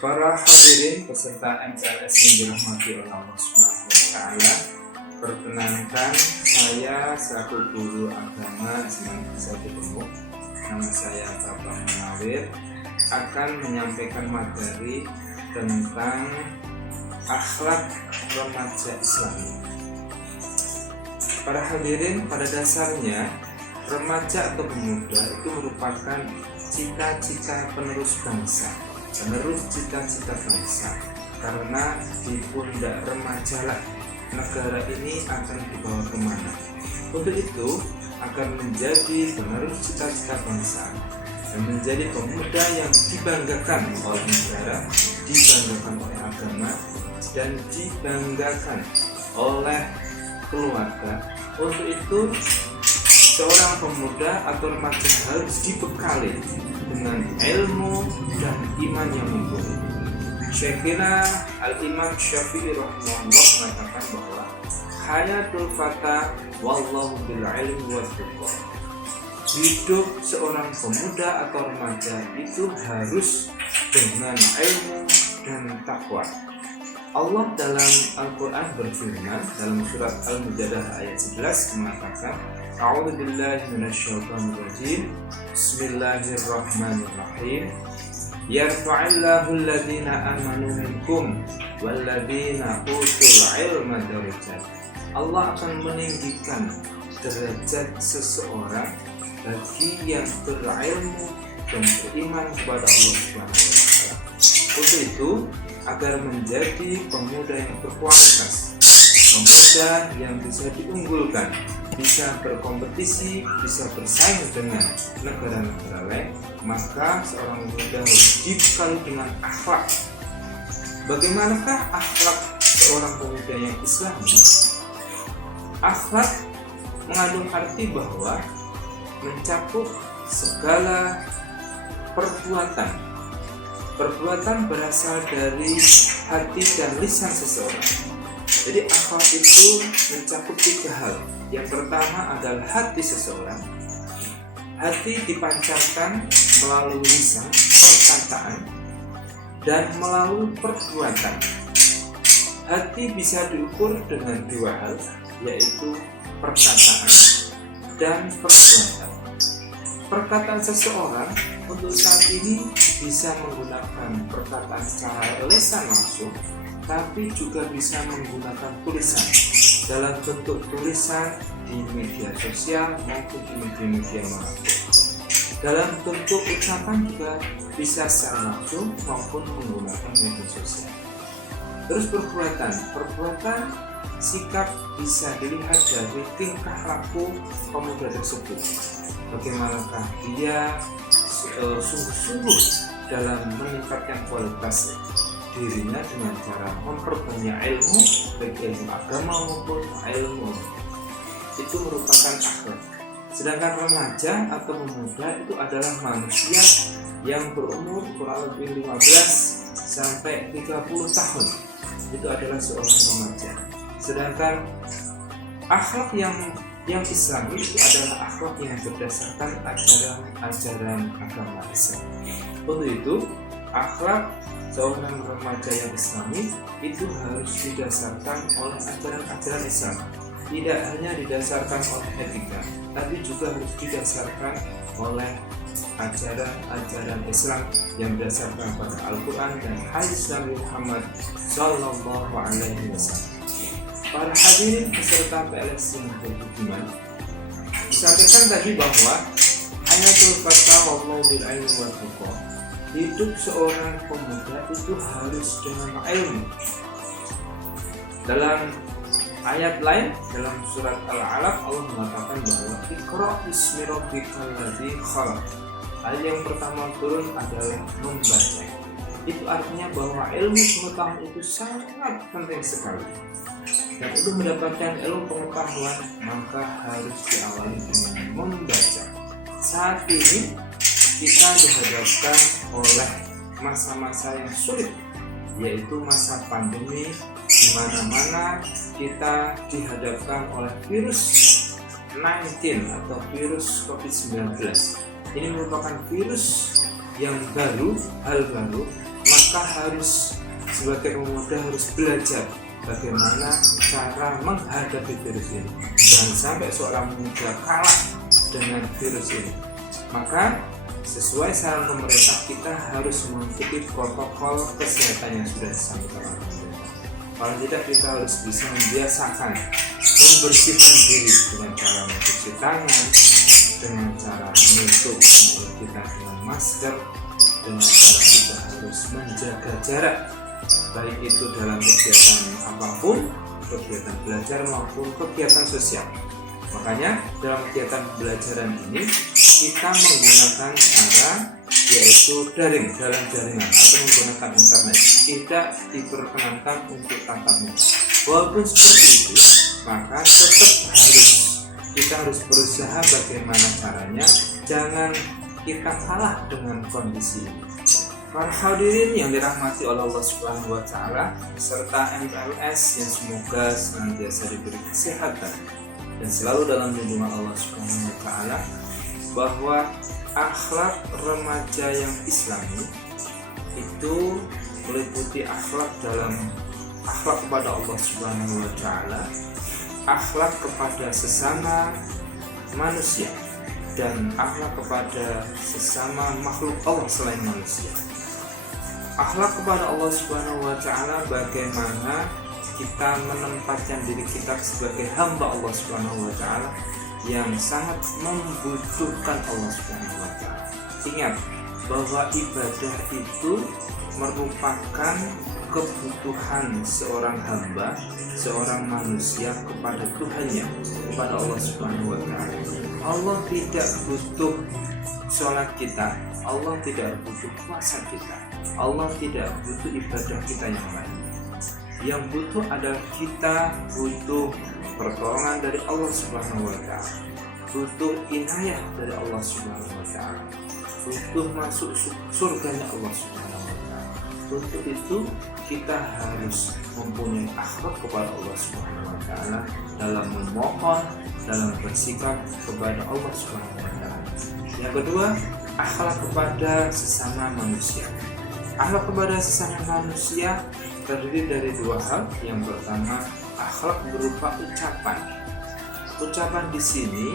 Para hadirin peserta MCLS yang dirahmati oleh Allah Subhanahu wa Ta'ala, perkenankan saya selaku guru agama Islam Desa Ketemu, nama saya Bapak Munawir, akan menyampaikan materi tentang akhlak remaja Islami. Para hadirin, pada dasarnya remaja atau pemuda itu merupakan cita-cita penerus bangsa, penerus cita-cita bangsa, karena di pundak remajalah negara ini akan dibawa kemana. Untuk itu, agar menjadi penerus cita-cita bangsa dan menjadi pemuda yang dibanggakan oleh negara, dibanggakan oleh agama, dan dibanggakan oleh keluarga. Untuk itu, seorang pemuda atau remaja harus dibekali dengan ilmu dan iman yang mumpuni. Syekhina Al-Imam Syafi'i rahimahullah mengatakan bahwa hayatul fata wallahu bil ilmi wa tuqwa. Hidup seorang pemuda atau remaja itu harus dengan ilmu dan takwa. Allah dalam Al-Quran berfirman dalam surat Al-Mujadalah ayat 11 mengatakan, A'udzu billahi minasyaitonir rajim. Bismillahirrahmanirrahim. Yarfa'illahu alladhina amanu minkum walladzina utul ilma darajat. Allah akan meninggikan derajat seseorang bagi yang berilmu dan beriman kepada Allah Subhanahu wa Ta'ala. Untuk itu, agar menjadi pemuda yang berkualitas, pemuda yang bisa diunggulkan, bisa berkompetisi, bisa bersaing dengan negara-negara lain, maka seorang pemuda harus dibekali dengan akhlak. Bagaimanakah akhlak seorang pemuda yang Islami? Akhlak mengandung arti bahwa mencakup segala perbuatan. Perbuatan berasal dari hati dan lisan seseorang. Jadi akhlak itu mencakup 3 hal. Yang pertama adalah hati seseorang. Hati dipancarkan melalui lisan, perkataan, dan melalui perbuatan. Hati bisa diukur dengan 2 hal, yaitu perkataan dan perbuatan. Perkataan seseorang untuk saat ini bisa menggunakan perkataan secara lisan langsung, tapi juga bisa menggunakan tulisan dalam bentuk tulisan di media sosial maupun di media-media manapun. Dalam bentuk ucapan juga bisa secara langsung maupun menggunakan media sosial. Terus perbuatan sikap bisa dilihat dari tingkah laku pemuda tersebut. Bagaimanakah dia sungguh-sungguh dalam meningkatkan kualitas dirinya dengan cara memperbanyak ilmu, baik ilmu agama maupun ilmu itu merupakan akhlak. Sedangkan remaja atau pemuda itu adalah manusia yang berumur kurang lebih 15 sampai 30 tahun. Itu adalah seorang remaja. Sedangkan akhlak yang Islami itu adalah akhlak yang berdasarkan ajaran agama Islam. Untuk itu, akhlak seorang remaja yang Islami itu harus didasarkan oleh ajaran-ajaran Islam. Tidak hanya didasarkan oleh etika, tapi juga harus didasarkan oleh ajaran-ajaran Islam yang berdasarkan pada Al-Quran dan hadis Nabi Muhammad Sallallahu Alaihi Wasallam. Para hadirin peserta PLS yang berhubungan, disampaikan tadi bahwa hayatul fata wallahu bil ilmi wa tuqwa. Hidup seorang pemuda itu harus dengan ilmu. Dalam ayat lain dalam surat Al-Alaq Allah mengatakan bahwa Iqra bismi rabbikal ladzi khalaq. Ayat yang pertama turun adalah membaca. Itu artinya bahwa ilmu pengetahuan itu sangat penting sekali. Dan untuk mendapatkan ilmu pengetahuan maka harus diawali dengan membaca. Saat ini kita dihadapkan oleh masa-masa yang sulit, yaitu masa pandemi, di mana-mana kita dihadapkan oleh virus 19 atau virus COVID-19. Ini merupakan virus yang baru, hal baru, maka maka sebagai pemuda harus belajar bagaimana cara menghadapi virus ini. Jangan sampai seorang pemuda kalah dengan virus ini. Maka sesuai saran pemerintah, kita harus mengikuti protokol kesehatan yang sudah disampaikan oleh pemerintah. Kalau tidak, kita harus bisa membiasakan membersihkan diri dengan cara mencuci tangan, dengan cara menutup mulut kita dengan masker, dengan cara kita harus menjaga jarak, baik itu dalam kegiatan apapun, kegiatan belajar maupun kegiatan sosial. Makanya dalam kegiatan pembelajaran ini kita menggunakan cara yaitu daring, dalam jaringan atau menggunakan internet. Tidak diperkenankan untuk tatap muka. Walaupun seperti itu, maka tetap kita harus berusaha bagaimana caranya, jangan kita kalah dengan kondisi ini. Para hadirin yang dirahmati oleh Allah Subhanahu wa taala serta MPLS yang semoga senantiasa diberi kesehatan dan selalu dalam lindungan Allah Subhanahu wa taala, bahwa akhlak remaja yang Islami itu meliputi akhlak kepada Allah Subhanahu wa taala, akhlak kepada sesama manusia, dan akhlak kepada sesama makhluk Allah selain manusia. Akhlak kepada Allah Subhanahu wa taala, bagaimana kita menempatkan diri kita sebagai hamba Allah Subhanahu wa taala yang sangat membutuhkan Allah Subhanahu wa taala. Ingat bahwa ibadah itu merupakan kebutuhan seorang hamba, seorang manusia kepada Tuhannya, kepada Allah Subhanahu wa taala. Allah tidak butuh sholat kita, Allah tidak butuh puasa kita, Allah tidak butuh ibadah kita yang lain. Yang butuh adalah kita butuh pertolongan dari Allah Subhanahu wa taala, butuh inayah dari Allah Subhanahu wa taala, butuh masuk surganya Allah Subhanahu wa taala. Untuk itu kita harus mempunyai akhlak kepada Allah Subhanahu wa taala dalam memohon, dalam bersikap kepada Allah Subhanahu wa taala. Yang kedua, akhlak kepada sesama manusia. Akhlak kepada sesama manusia terdiri dari dua hal. Yang pertama, akhlak berupa ucapan. Ucapan di sini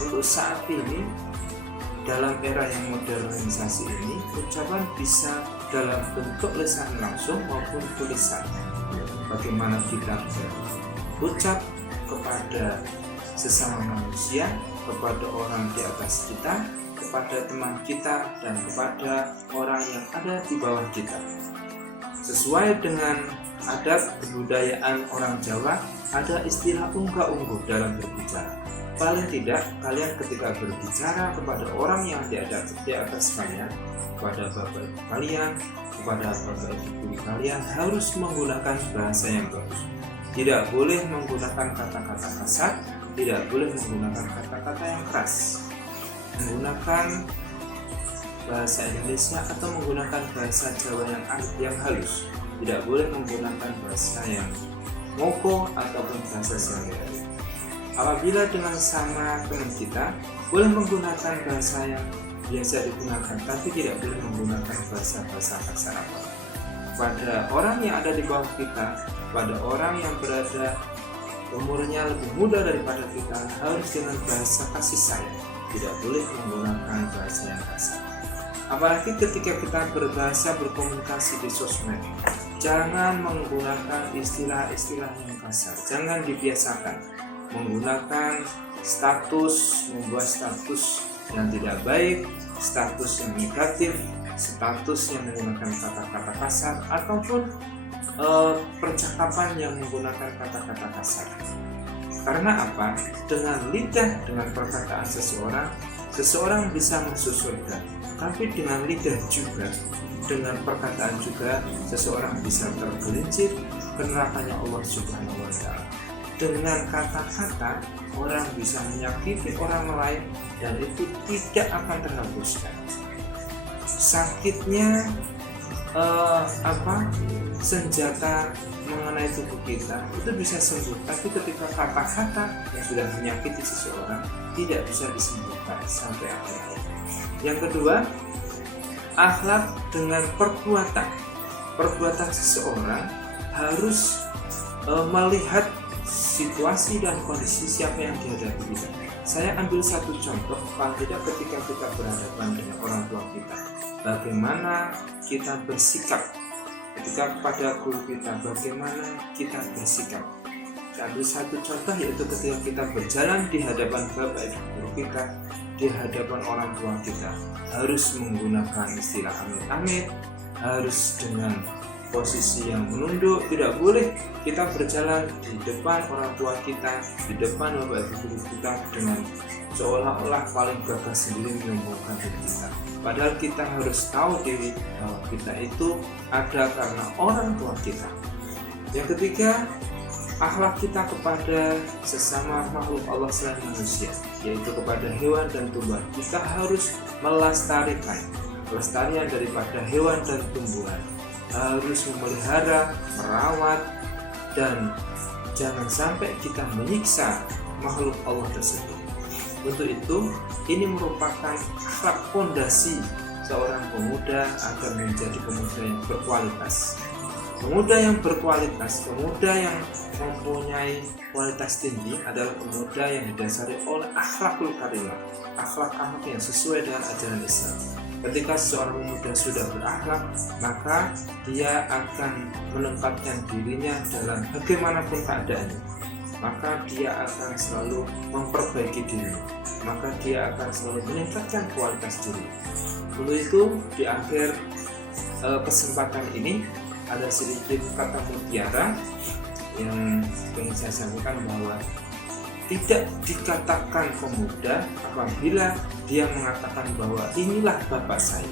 untuk saat ini dalam era yang modernisasi ini, ucapan bisa dalam bentuk lisan langsung maupun tulisan. Bagaimana kita berucap kepada sesama manusia, kepada orang di atas kita, kepada teman kita, dan kepada orang yang ada di bawah kita. Sesuai dengan adat kebudayaan orang Jawa, ada istilah unggah-ungguh dalam berbicara. Paling tidak, kalian ketika berbicara kepada orang yang di atas kalian, kepada bapak ibu kalian, kepada bapak ibu kalian, harus menggunakan bahasa yang bagus. Tidak boleh menggunakan kata-kata kasar, tidak boleh menggunakan kata-kata yang keras. Menggunakan bahasa Indonesia atau menggunakan bahasa Jawa yang halus. Tidak boleh menggunakan bahasa yang moko ataupun bahasa sehari-hari. Apabila dengan sama teman kita, boleh menggunakan bahasa yang biasa digunakan, tapi tidak boleh menggunakan bahasa-bahasa kasar apa. Pada orang yang ada di bawah kita, pada orang yang berada umurnya lebih muda daripada kita, harus dengan bahasa kasih sayang, tidak boleh menggunakan bahasa yang kasar. Apalagi ketika kita berbahasa berkomunikasi di sosmed, jangan menggunakan istilah-istilah yang kasar. Jangan dibiasakan menggunakan status, membuat status yang tidak baik, status yang negatif, status yang menggunakan kata-kata kasar, ataupun percakapan yang menggunakan kata-kata kasar. Karena apa? Dengan lidah, dengan perkataan seseorang bisa masuk surga. Tapi dengan lidah juga, dengan perkataan juga, seseorang bisa tergelincir ke nerakanya Allah Subhanahu wa taala. Dengan kata-kata orang bisa menyakiti orang lain dan itu tidak akan terhapuskan. Sakitnya senjata mengenai tubuh kita itu bisa sembuh, tapi ketika kata-kata yang sudah menyakiti seseorang tidak bisa disembuhkan sampai akhir hayat. Yang kedua, akhlak dengan perbuatan. perbuatan seseorang harus melihat situasi dan kondisi siapa yang dihadapi kita. Saya ambil satu contoh, paling tidak ketika kita berhadapan dengan orang tua kita, bagaimana kita bersikap. Ketika kepada guru kita, bagaimana kita bersikap. Saya ambil satu contoh, yaitu ketika kita berjalan di hadapan bapak ibu guru kita, di hadapan orang tua kita, harus menggunakan istilah amit-amit, harus dengan posisi yang menunduk, tidak boleh kita berjalan di depan orang tua kita, di depan bapak ibu guru kita dengan seolah-olah paling gagah sendiri menyombongkan diri kita. Padahal kita harus tahu diri bahwa kita itu ada karena orang tua kita. Yang ketiga, akhlak kita kepada sesama makhluk Allah selain manusia, yaitu kepada hewan dan tumbuhan. Kita harus melestarikan kelestarian daripada hewan dan tumbuhan, harus memelihara, merawat, dan jangan sampai kita menyiksa makhluk Allah tersebut. Untuk itu, ini merupakan akhlak fondasi seorang pemuda agar menjadi pemuda yang berkualitas. Pemuda yang berkualitas, pemuda yang mempunyai kualitas tinggi adalah pemuda yang didasari oleh akhlakul karimah, akhlak-akhlak yang sesuai dengan ajaran Islam. Ketika seorang pemuda sudah berakhlak, maka dia akan menempatkan dirinya dalam bagaimanapun keadaannya. Maka dia akan selalu memperbaiki diri, maka dia akan selalu meningkatkan kualitas diri. Untuk itu, di akhir kesempatan ini ada sedikit kata mutiara yang ingin saya sampaikan, bahwa tidak dikatakan pemuda apabila dia mengatakan bahwa inilah bapak saya.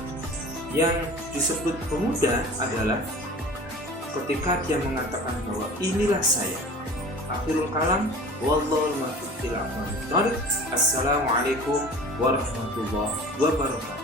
Yang disebut pemuda adalah ketika dia mengatakan bahwa inilah saya. Akhirul kalam, wallahul muwaffiq ila aqwamit thoriq. Assalamualaikum warahmatullahi wabarakatuh.